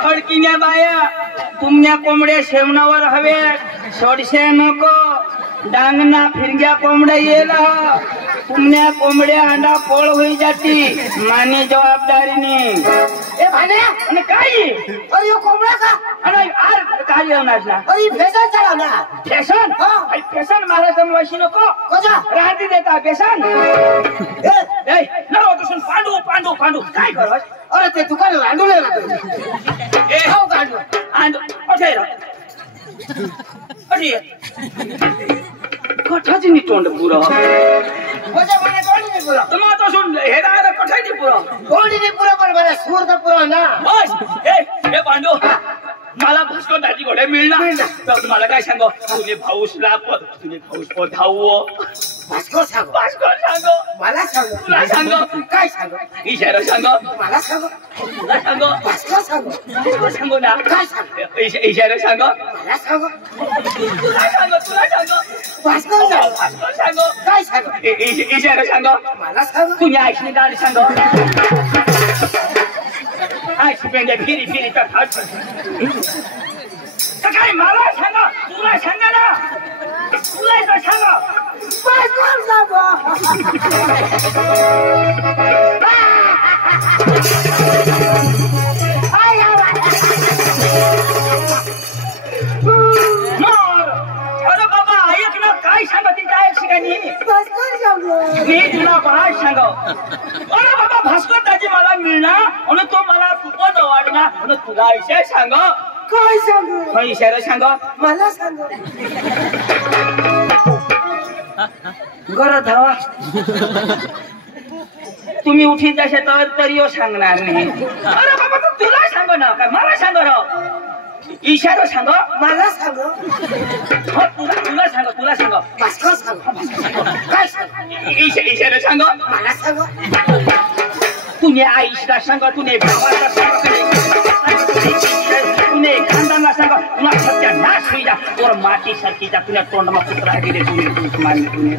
खडकीने बाया तुमच्या कोंबड्या शेवणावर हवे सोडशे नको डांगना फिरग्या कोंबड्या येल तुमच्या कोंबड्या अंडा पोळ होई जाती मानी जबाबदारीने ए भाने आणि काय अरे यो कोंबडा का आणि आर काय येणार ना अरे फॅशन चला ना फॅशन हां फॅशन महाराष्ट्र वाशी नको कोजा राहती देता फॅशन ए नको तुझून पांडू पांडू पांडू काय करस अरे ते दुकान रांडूले राहतो ए हो काढलो आंडू अठे रा अठे कठाची नी तोंड पुरा कोजा म्हणे कोणी पुरा तुम्हा तो सुन हे दादा कठाची पुरा कोणी पुरा पण बरं सूर का पुरा ना बस ए पांडू मला भास्कर दाजी घोडे मिळणार तर तुम्हाला काय सांगो तुझे भाऊसला तुझे भाऊस धावो भास्कर सांगो मला सांगो तुला सांगो काय सांगो इशारा सांगो मला सांगो तुला सांगो भास्कर सांगो तुला सांगो ना काय सांगो इशारा सांगो मला सांगो तुला सांगो भास्कर सांगो काय सांगो इशारा सांगो मला सांगो तुझ्या आईशी गाडी सांगो आईशी पेंड्या फिरी फिरी तर काय मला सांगा तुला सांगा ना तुला तर सांगा भास्कर सांगो अरे बाबा ऐक ना काय सांगा तिच्या एक ठिकाणी भास्कर सांगो मी तुला बाळ सांगो अरे बाबा भास्कर दाजी मला मिळणार आणि तो मला खूपच आवडणार आणि तुला विषय सांगो काय सांगो इशारा सांगो मला सांगो घर धावा तुम्ही उठी जसे तरी सांगणार नाही अरे बाबा तू तुला सांगो ना काय मला सांगो ना इशारा सांगो मला सांगो हो तुला सांगो भास्कर सांगो काय सांगो इशारा सांगो मला सांगो तुने आईला सांगो तुने भावाला सांगो तुने खानदानला सांगो तुला सत्य नाश होई जा और माटी सारखीचा तुला तोंडमा कुत्रा गेले तुम्ही मान्य तुम्ही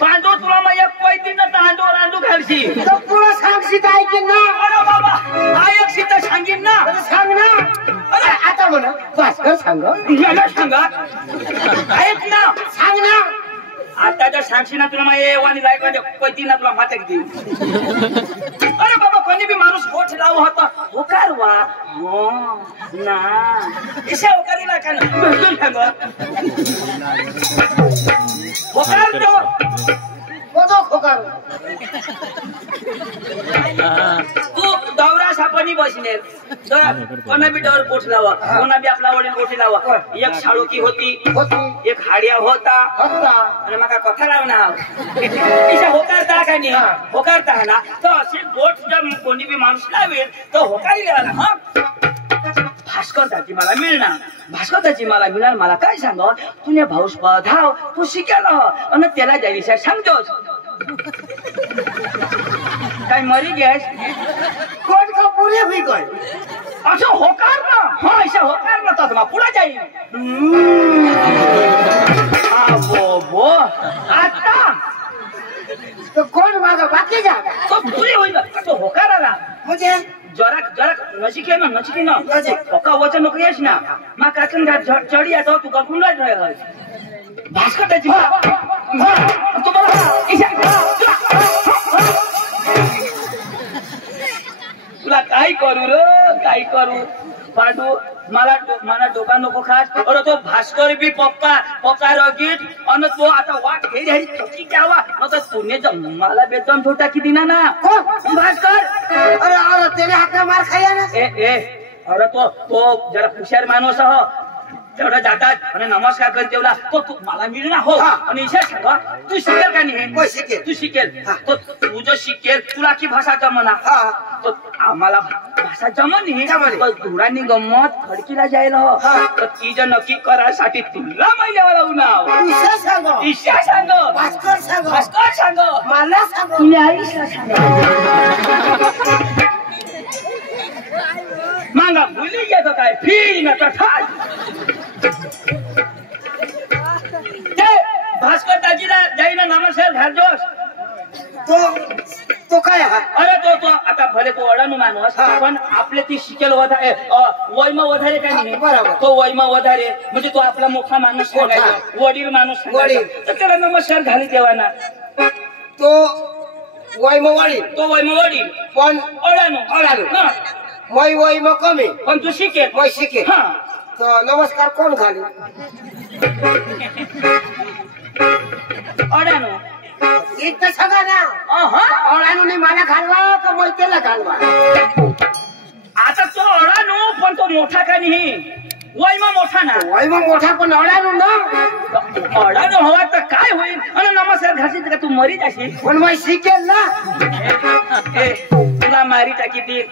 पांडू तुला मग एक पैती ना तांडू रांडू घालशी तो पुरा सांगशी काय की ना अरे बाबा आयक सीता सांगीन ना सांग ना अरे आता म्हणा भास्कर सांगो मला सांगा ऐक ना सांग ना आता जर सांगशी ना तुला मग वाणी लायक पैती ना तुला माते किती अरे बाबा कोणी बी माणूस होठ लावू होता होकार वा हो ना इसे होकारीला का ना भेटून सांगो होकार तो कोदो खोकार तू दौरा सापणी बसणे कोणा बी डर पोट लावा कोणा बी आपला वडील गोठी लावा एक शाळुकी होती एक हाडिया होता आणि मका कथा लावणार इशा होकारता का नाही होकारता ना तर असे गोठ जर कोणी बी माणूस लावेल तर होकारी गेला ना हा भास्कर दाजी मला मिळणार मला काय सांग तुझे भाऊस धाव तू शिकायला आणि त्याला ज्या विषय सांगतोस काय मरी गॅस कोण का पुरे हुई कोण असं होकार ना हा अशा होकार ना तर मग पुढे जाईल बो आता तो कोण मागा बाकी जा तो पुरे होईल तो होकार आला म्हणजे जरा नचिके ना होका वचन नको येस ना मा काकन चढी येतो तू कल्पून राहिला भास्कर त्याची तुला काय करू रे काय करू पांडू मला डोका नको खास अरे तो भास्कर बी पप्पा रगीत आणि तो आता वाट हे चकी घ्यावा न तर तुने मला बेदम छोटा किती ना भास्कर अरे त्याने हात मार खाया ना ए अरे तो जरा हुशार माणूस हो तेवढं जातात आणि नमस्कार कर तेवढा तो मला मिळणार हो आणि इशा सांगा तू शिकेल का नाही तू शिकेल तो तुझं शिकेल तुला की भाषा जमना तो आम्हाला भाषा जमन नाही धुरांनी गंमत खडकीला जायला हो तर ती जर नक्की करासाठी तुला महिन्यावर लावून ईशा सांग भास्कर सांग मला सांग तुला ईशा सांग मांगा भुली गेलो काय फी न भास्कर दाजीला जाईना नमस्कार घालतोस तो काय हा अरे तो आता भले तो अडाणू माणूस पण आपले ती शिकेल वधारे वैमा वधारे काय नाही बरोबर तो वैमा वधारे म्हणजे तो आपला मोठा माणूस सांगायचा वडील माणूस सांगायचा तर त्याला नमस्कार घाली देवाना तो वैमवाडी तो वैमवाडी पण अडाणू वैम कमी पण तू शिकेल वै शिके हा तर नमस्कार कोण घालू अडाणू इतकं सगळं ना अडाणूने मला घालवा का मैत्रीला घालवा आता तो अडाणू पण तो मोठा का नाही वैमा मोठा ना वैम मोठा पण अडाणू ना अडाणू हवा तर काय होईल आणि नमस्कार घासीत का तू मरी जाशील पण मग शिकेल ना तुला मारी टाकी ती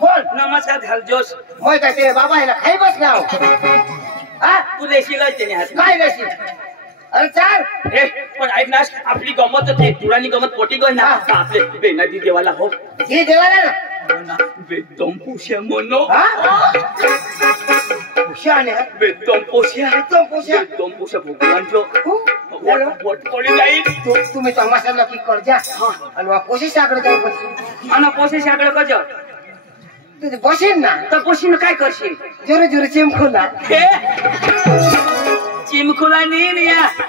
कोण नमस्कार घालजोस मग काय ते बाबा ह्याला खाई बसला तू देशीलच त्याने हात काय देशील अरे चाल पण ऐक ना आपली गमत पुराणी गमत पोटी गय ना आपले बेनादी देवाला हो हे देवाला ना बेदम पोष्या म्हणो शाने बेदम पोष्या बेदम पोष्या बेदम पोष्या भगवानचो वट पडी जाईल तुम्ही तमाशा नक्की कर जा आणि कोशिश आकडे काय आणि पोशे शाकडे कज तुझे बसेल ना तर पोशीन काय करशील जोरे जोरे चिमखुला चिमखुला नाही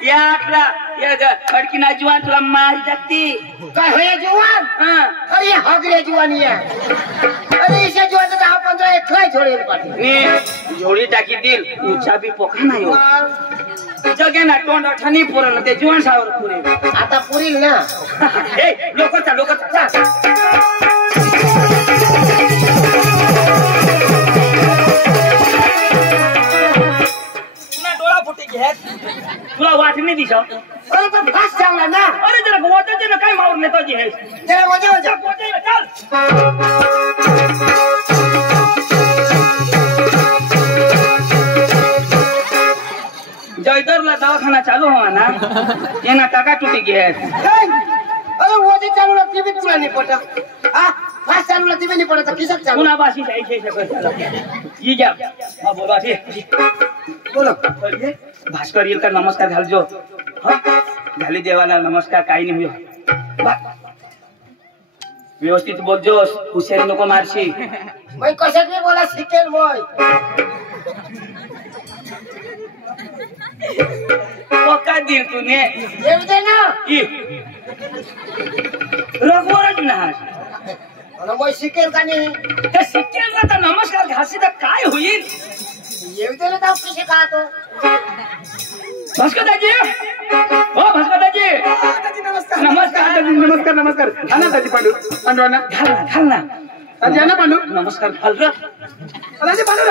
या आपला या खडकीना जुवान तुला मारी टाकती काय होय जुवान अरे हगरे जुवान या अरे इसे जुवान 10-15 एकलाय छोडेल पाठी जोडी टाकी देईल उचा बी पोखा नाही हो जगे ना तोंड ठणी पुरल ते जुवान सावर पुरे आता पुरील ना ए लोकचा तुला वाटणी दिशा अरे तो फास्ट चांगला ना अरे जरा गोवाचे ना काय मारून नेतो जी आहे जरा वजा चल जयदरला दवाखाना चालू हवा ना येना टाका टुटी घे अरे वजे चालू लागते बी तुला नाही पटा हा फास्ट चालू लागते बी नाही पडत किसक चालू पुन्हा बाशी जायचे ये जा हा बोला रे बोलो भास्कर येईल का नमस्कार घालजो घाली देवाला नमस्कार काही नाही व्यवस्थित बोलजोस हुशारी नको मारशी मैं कशात मी बोला शिकेल मय पक्का दिल तूने येऊ दे ना रघुवरच ना अरे मग शिकेल का नाही ते शिकेल ना तर नमस्कार घासी तर काय होईल येऊ दे ना जाऊ कसे का तो भास्कर दाजी हो भास्कर दाजी नमस्कार नमस्कार नमस्कार आना दाजी पांडू पांडवाना घाल ना दाजी आना पांडू नमस्कार घाल रे दाजी पांडू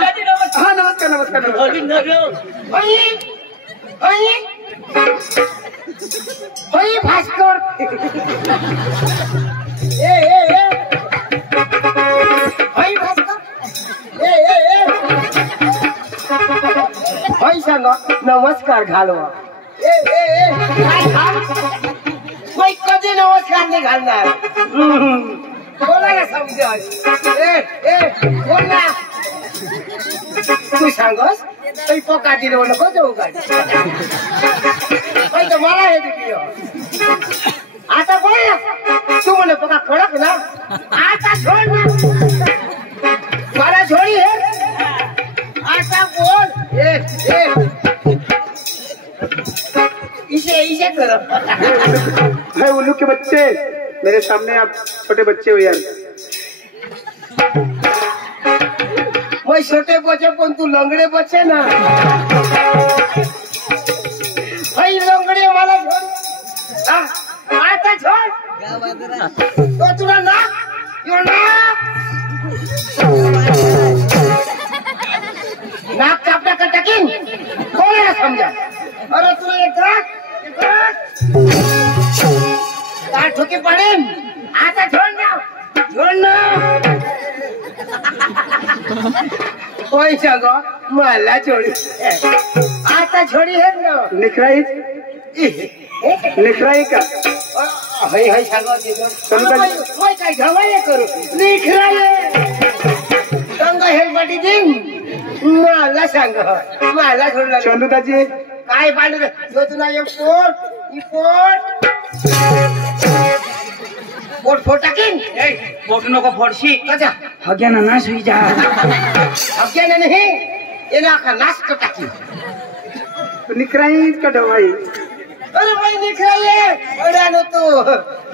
दाजी नमस्कार हा नमस्कार होई भास्कर ए होई भास्कर होई सांगा नमस्कार घालवा मैं कधी नमस्कार नाही घालणार बोलायला समजा बोल ना तू सांगस काही पोका दिलो नको जाऊ गाडी तर मला हे दिली आता बोल ना तू म्हणे पोका खडक ना आता सोड ना मला छोडी हे आता बोल इसे करो भाई उल्लू के बच्चे मेरे सामने आप छोटे बच्चे हो यार मैं छोटे बच्चे पण तू लंगडे बच्चे ना भाई लंगडे मला छोड आता छोड तो तुला ना नाक कापटा का टाकीन कोणाला समजा अरे तुला एक ठोके पडेन आता छोड ना होय सांगो मला छोडी आता छोडी हे ना निखराई का हय सांगो होय काय घावाय करू निखराय रंग हेलपाटी दिन मला सांग मला छोडला चंदूदाजी काय पांडू रे जो तुला एक पोट पोट टाकीन पोट नको फोडशी कजा हग्याना नाश होई जा अज्ञान नहीं ये ना का नाश तो टाकीन निकराई का दवाई अरे भाई निकराले अरे नो तू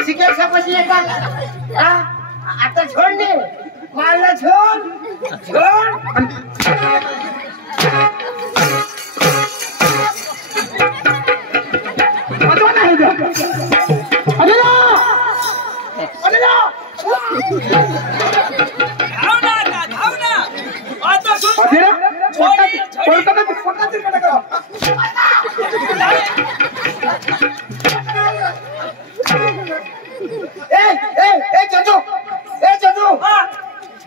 शिकेल सपशी येता आता छोड़ दे मारला छोड़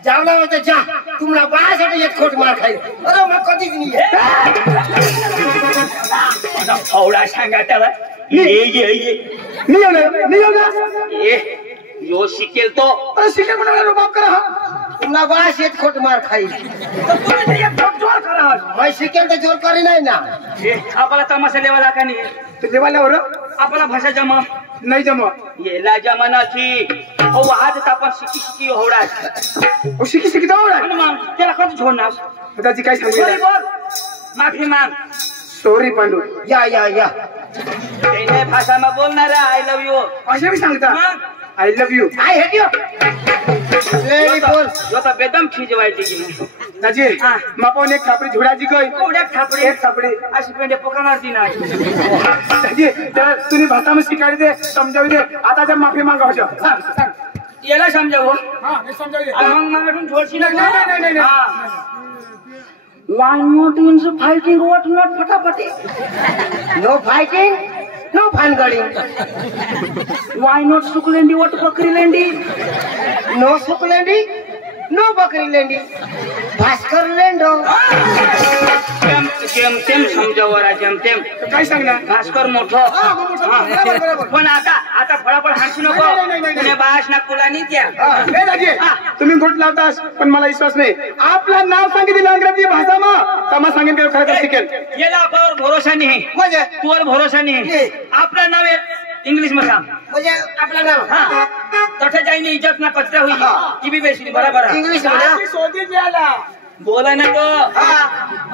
जावला होता जा तुमला बासाठी एक खोट मार खाई अरे मैं कधीच नाही फावडा सांगा त्याला नहीं होगा ये यो शिकेल तो अरे शिके म्हणून बाप करा तुमला बास एक खोट मार खाई तुम्ही एक खोट जोर करा मैं शिकेल तर जोर करी नाही ना आपला तमाशा लेवाला का नाही तो जेवायला हो आपला भाषा जमा नाही जमा येला जमाना थी हो आज आपण शिकी होडा ओ शिकी तो मग त्याला कसं झोडणार दादाजी काय सॉरी सांगितलं बोल माफी माग सॉरी पांडू या त्याने भाषाમાં बोलणार आय लव्ह यू असे मी सांगता मग I love you I hate you lady बोल यो तर बेदम खिजवायची की दाजी हा. मापावून एक खापडी झोडाची गय कोड्या थापडे एक खापडी अशी पेंडे पोकणार ती नाही दाजी त्याला तुम्ही भाषामध्ये शिकायला दे समजावी दे आता जर माफी मागा होशो सांग याला समजावं हा मी समजावी दे मग मग झोडशी नाही. Why not in the fighting? What not फटाफटी? नो फाइटिंग नो भानगडिंग Why not सुकलेंडी? What बकरी लेंडी? नो सुकलेंडी नो बकरी लेंडी भास्कर लेंडो जेम तेम समजावरा जेम तेम काय सांगणार भास्कर मोठो बरोबर. पण आता फळाफळ हाणसू नको नाही. तुने बास ना कुलानी त्या ए दाजी तुम्ही घोट लावतास पण मला विश्वास नाही आपलं नाव सांगितलं अंग्रेजी भाषाમાં तमा सांगेन की खरं शिकेल याला आपल्यावर भरोसा नाही म्हणजे तुवर भरोसा नाही आपलं नाव इंग्लिश मध्ये सांग म्हणजे आपलं नाव हा तठे जाईने इज्जत ना कचरा हुई की भी बेसली बराबर इंग्लिश मध्ये शोधी द्यायला बोला ना तो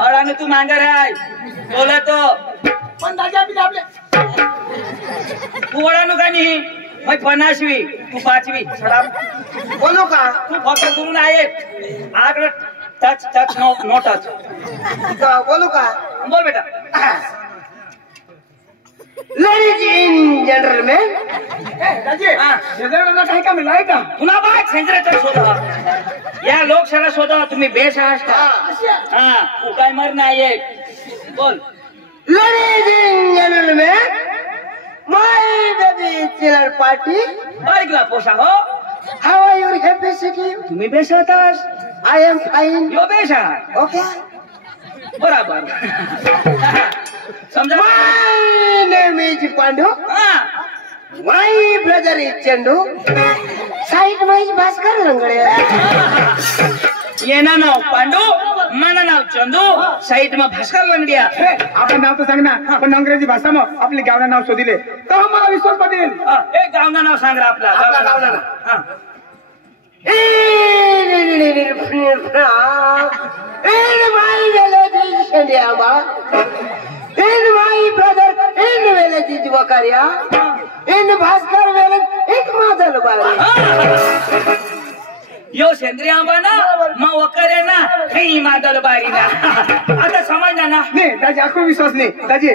अडाने तू मांगर आहे बोला तो पण दाजी आपले तू अडानो का नाही मैं 50वी तू 5वी छडा बोलू का तू फक्त दुरून आहे आकडे टच नो टच बोलू का बोल बेटा लेडीज इन जेंटलमैन दाजी हा. शेजारला काही का मिळाय का पुन्हा बाय सेंद्राचा शोधा या लोकशाला शोधा तुम्ही बेस आहात का हा तू काय मर नाही बोल ladies and gentleman my baby चिलर पार्टी बारीकला पोसा हो how are you happy city तुम्ही बेस होतास आय एम फाइन यो बेस आहात ओके बराबर समजा माय नेम इज पांडू हा my brother is Chandu side में इज भास्कर रंगड़े ये ना नाव पांडू माना नाव चंदू साईड में भास्कर बन गया आपलं नाव तर सांग ना पण अंग्रेजी भाषाમાં आपली गावना नाव शोधिले तर मला विश्वास पटेल एक गावना नाव सांग रे आपला गावना नाव. हा. In my village is Shandiama. In my brother, in village is Wakaria. In Bhaskar village, in Madalbari. यो सेंद्रिय आंबा ना मग वकरे ना काही मादल बारी ना आता समजला ना नाही दाजी आखो विश्वास नाही दाजी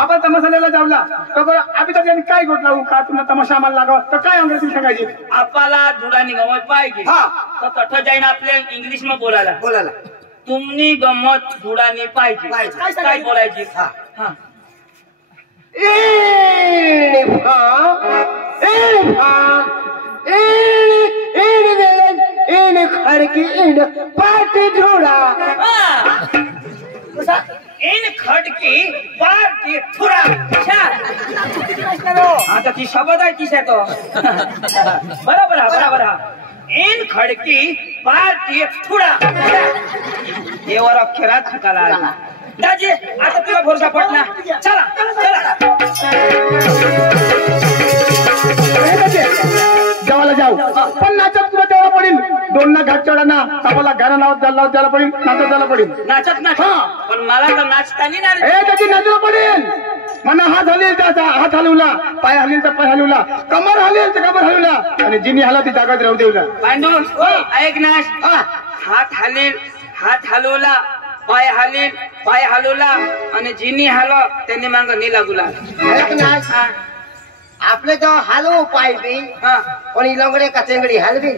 आपण तमाशाला जावला तर बरं आम्ही त्याच्याने काय गोट लावू का तुम्हाला तमाशा आम्हाला लागाव तर काय अंग्रेजी सांगायची आपला धुडा निगमत पाहिजे हा. तर तठ जाईन आपल्या इंग्लिश मध्ये बोलायला बोलायला तुमनी गमत धुडानी पाहिजे पाहिजे. काय बोलायची हा. हा. in खड़की इन पार्टी ढूंढा इन खडकी पार्टी थोडा आता ती शब्द आहे तिच्या तो बरोबर इन खडकी पार्टी थोडा देवर अक्षरात हाताला आला दाजी आता तुला भरोसा पटला चला चला जेवायला जाऊ पण नाचत तुला तेवढा पडेल दोन ना घाट चढा ना आम्हाला घरा लावत द्यायला पडेल नाचत द्यायला पडेल नाचत ना पण मला तर नाचता नाही ना रे. त्याची नाचला पडेल म्हणा हात हलेल त्याचा हात हलवला पाय हलेल तर पाय हलवला कमर हलेल तर कमर हलवला आणि जिनी हला ती जागात राहू देऊला पांडू ऐक ना हात हलवला पाय हलवला आणि जिनी हलो त्यांनी मांग नाही लागूला ऐक ना आपले तो हलवू पाय बी पण ही लंगडे का चेंगडी हलवी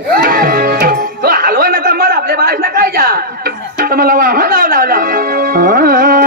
तो हलवा ना तर मग आपल्या बाजूला काय जा तर मला वा लाव